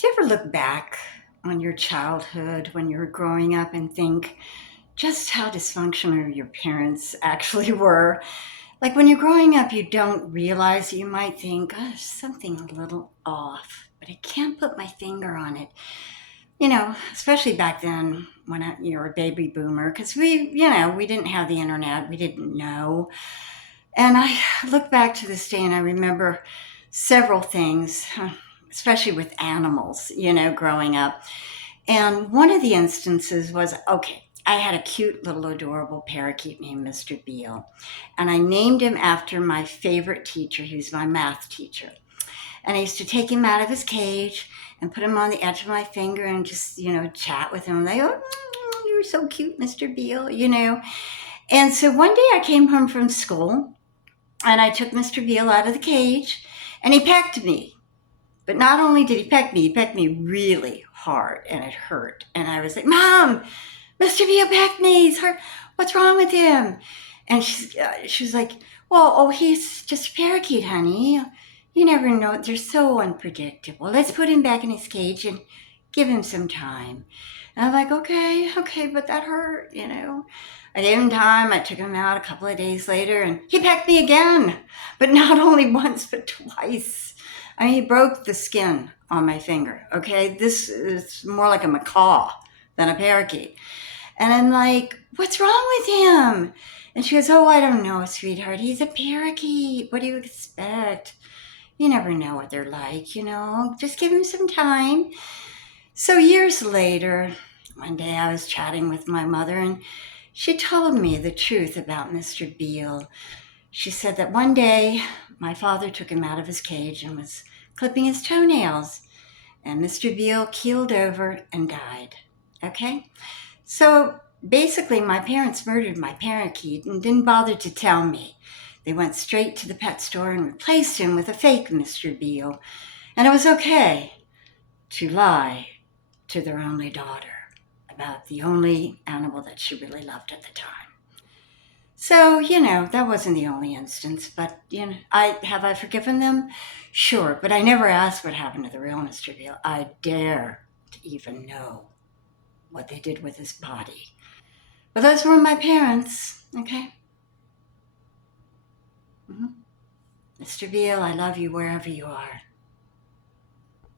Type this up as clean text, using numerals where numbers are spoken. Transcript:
Do you ever look back on your childhood when you were growing up and think just how dysfunctional your parents actually were? Like when you're growing up, you don't realize you might think, gosh, something a little off, but I can't put my finger on it. Especially back then when you're a baby boomer, because we didn't have the internet, we didn't know. And I look back to this day and I remember several things, especially with animals, growing up. And one of the instances was okay, I had a cute little adorable parakeet named Mr. Beale. And I named him after my favorite teacher, who's my math teacher. And I used to take him out of his cage and put him on the edge of my finger and just, chat with him. Like, oh, you're so cute, Mr. Beale. And so one day I came home from school and I took Mr. Beale out of the cage and he pecked me. But not only did he pecked me really hard and it hurt. And I was like, Mom, Mr. Beale pecked me. He's hurt. What's wrong with him? And she was like, well, oh, he's just a parakeet, honey. You never know. They're so unpredictable. Let's put him back in his cage and give him some time. And I'm like, okay, but that hurt. I gave him time. I took him out a couple of days later and he pecked me again. But not only once, but twice. I mean, he broke the skin on my finger, okay? This is more like a macaw than a parakeet. And I'm like, what's wrong with him? And she goes, oh, I don't know, sweetheart. He's a parakeet. What do you expect? You never know what they're like. Just give him some time. So years later, one day I was chatting with my mother and she told me the truth about Mr. Beale. She said that one day my father took him out of his cage and was clipping his toenails, and Mr. Beale keeled over and died. Okay? So basically, my parents murdered my parakeet and didn't bother to tell me. They went straight to the pet store and replaced him with a fake Mr. Beale. And it was okay to lie to their only daughter about the only animal that she really loved at the time. So, that wasn't the only instance, but, I forgiven them? Sure, but I never asked what happened to the real Mr. Beale. I dare to even know what they did with his body. But those were my parents, okay? Mm-hmm. Mr. Beale, I love you wherever you are.